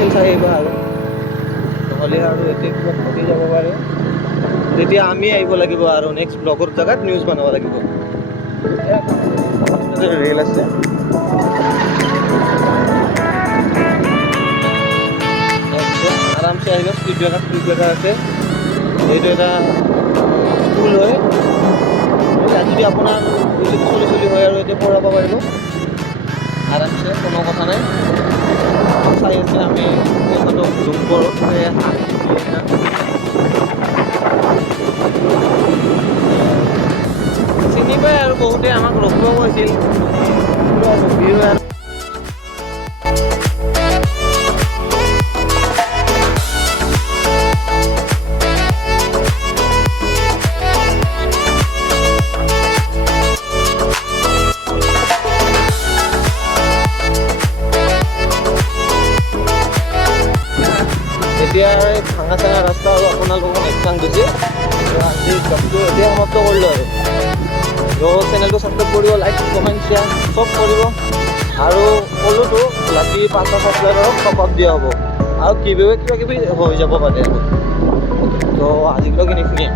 আছিল চাই আহিবা আৰু নহ'লে আৰু এতিয়া কিবা ঘটি যাব পাৰে তেতিয়া আমি আহিব লাগিব আৰু নেক্সট ব্লগৰ জেগাত নিউজ বনাব লাগিব ৰেল আছে আৰামছে আহিব স্পীড ব্ৰেকাৰ আছে এইটো এটা স্কুল হয় ইয়াত যদি আপোনাৰ চলি হয় আৰু এতিয়া পঢ়াব পাৰিব আৰামছে কোনো কথা নাই চাই আছে আমি সিহঁতক জুম কৰোঁ চিনি পাই আৰু বহুতে আমাক ৰখিব কৈছিল আৰু এতিয়া ভাঙা চাঙা ৰাস্তা আৰু আপোনালোকক নেক্সট টাইম দিছে আজি ব্লগটো এতিয়া সমাপ্ত কৰিলোঁ আৰু চেনেলটো ছাবস্ক্ৰাইব কৰিব লাইক কমেণ্ট শ্বেয়াৰ চব কৰিব আৰু ক'লোতো ৰাতি 5টা ছাবস্ক্ৰাইবাৰক টপ আপ দিয়া হ'ব আৰু কিবা কিবি হৈ যাব পাৰে আৰু তো আজিলৈকে এইখিনিয়ে